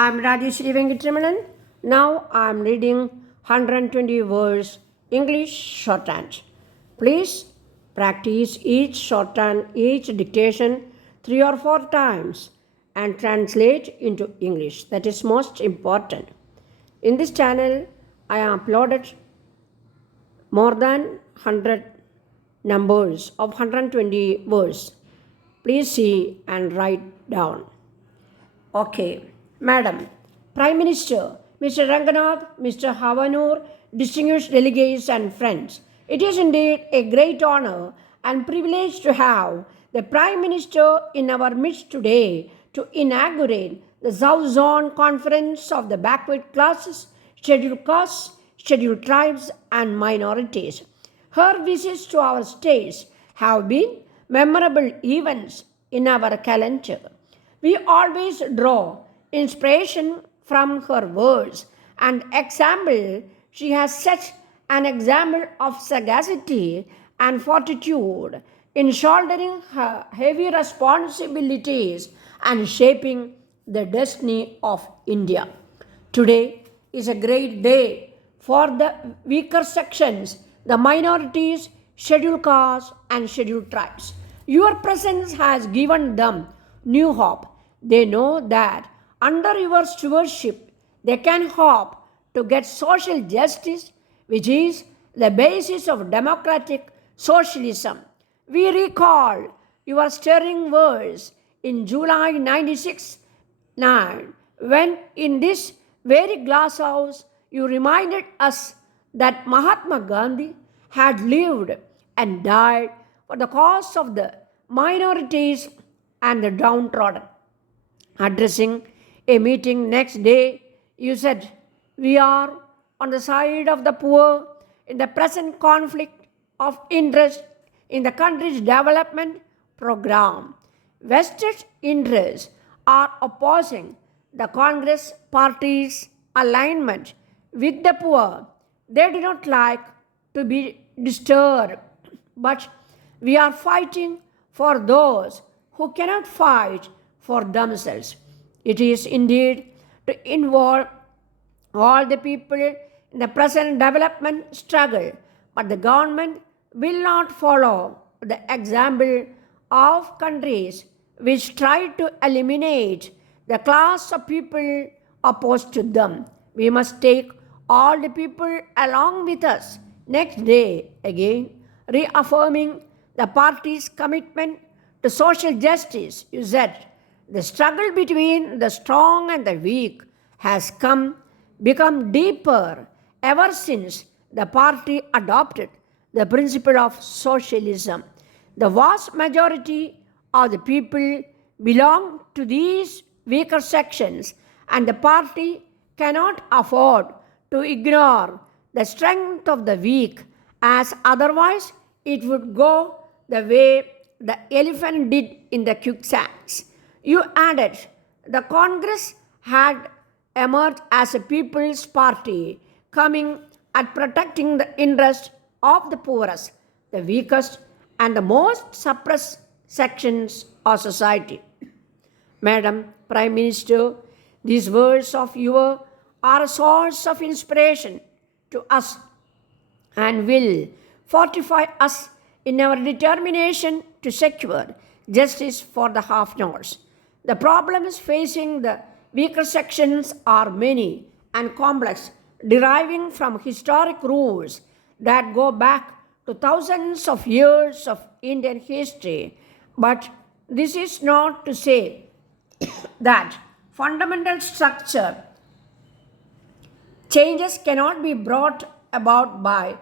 I'm Rajeshri Venkatramanan. Now I'm reading 120 words English shorthand. Please practice each shorthand, each dictation 3 or 4 times and translate into English. That is most important. In this channel, I uploaded more than 100 numbers of 120 words. Please see and write down. Okay, Madam, Prime Minister, Mr. Ranganath, Mr. Havanur, distinguished delegates and friends, it is indeed a great honor and privilege to have the Prime Minister in our midst today to inaugurate the South Zone Conference of the Backward Classes, Scheduled Castes, Scheduled Tribes and Minorities. Her visits to our states have been memorable events in our calendar. We always draw inspiration from her words and example. She has set an example of sagacity and fortitude in shouldering her heavy responsibilities and shaping the destiny of India. Today is a great day for the weaker sections, the minorities, scheduled castes, and scheduled tribes. Your presence has given them new hope. They know that under your stewardship, they can hope to get social justice, which is the basis of democratic socialism. We recall your stirring words in July 96-9, when in this very glass house you reminded us that Mahatma Gandhi had lived and died for the cause of the minorities and the downtrodden. Addressing a meeting next day, you said, "We are on the side of the poor in the present conflict of interest in the country's development program. Vested interests are opposing the Congress party's alignment with the poor. They do not like to be disturbed, but we are fighting for those who cannot fight for themselves. It is indeed to involve all the people in the present development struggle, but the government will not follow the example of countries which try to eliminate the class of people opposed to them. We must take all the people along with us." Next day, again, reaffirming the party's commitment to social justice, you said, "The struggle between the strong and the weak has become deeper ever since the party adopted the principle of socialism. The vast majority of the people belong to these weaker sections, and the party cannot afford to ignore the strength of the weak, as otherwise it would go the way the elephant did in the quicksands." You added, the Congress had emerged as a people's party coming at protecting the interests of the poorest, the weakest, and the most suppressed sections of society. Madam Prime Minister, these words of yours are a source of inspiration to us and will fortify us in our determination to secure justice for the half-knots. The problems facing the weaker sections are many and complex, deriving from historic roots that go back to thousands of years of Indian history. But this is not to say that fundamental structure changes cannot be brought about by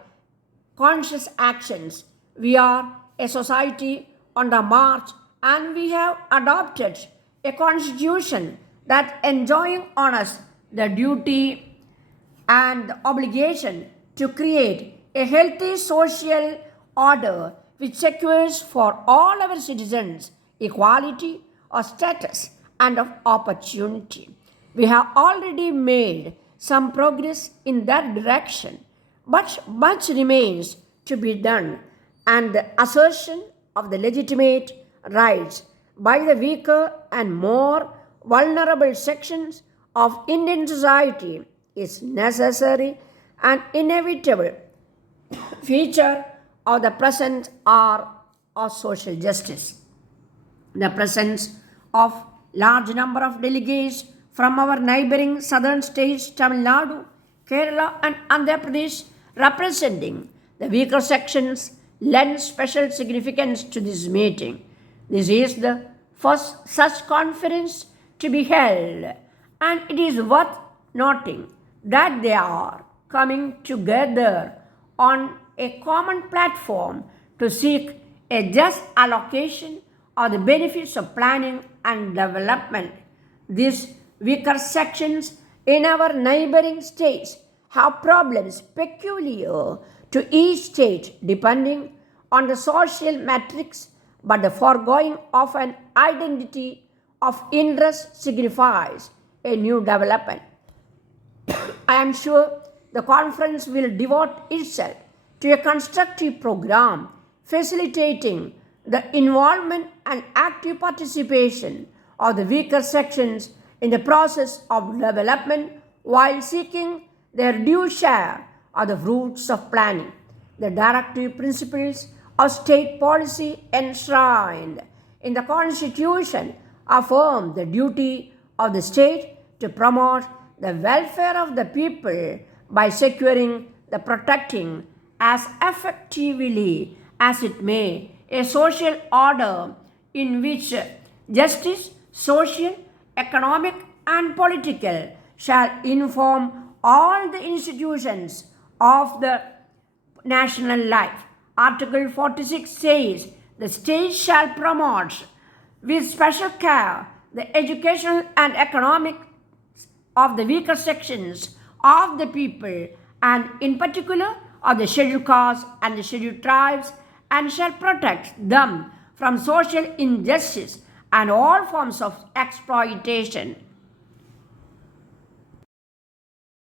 conscious actions. We are a society on the march, and we have adopted a constitution that enjoins on us the duty and the obligation to create a healthy social order which secures for all our citizens equality of status and of opportunity. We have already made some progress in that direction, but much remains to be done, and the assertion of the legitimate rights by the weaker and more vulnerable sections of Indian society is necessary and inevitable feature of the present era of social justice. The presence of large number of delegates from our neighboring southern states, Tamil Nadu, Kerala and Andhra Pradesh, representing the weaker sections, lends special significance to this meeting. This is the first such conference to be held, and it is worth noting that they are coming together on a common platform to seek a just allocation of the benefits of planning and development. These weaker sections in our neighboring states have problems peculiar to each state depending on the social matrix, but the foregoing of an identity of interest signifies a new development. I am sure the conference will devote itself to a constructive program facilitating the involvement and active participation of the weaker sections in the process of development while seeking their due share of the fruits of planning. The directive principles of state policy enshrined in the Constitution affirm the duty of the state to promote the welfare of the people by securing the protecting as effectively as it may a social order in which justice, social, economic, and political shall inform all the institutions of the national life. Article 46 says the state shall promote with special care the educational and economic of the weaker sections of the people, and in particular of the scheduled castes and the scheduled tribes, and shall protect them from social injustice and all forms of exploitation.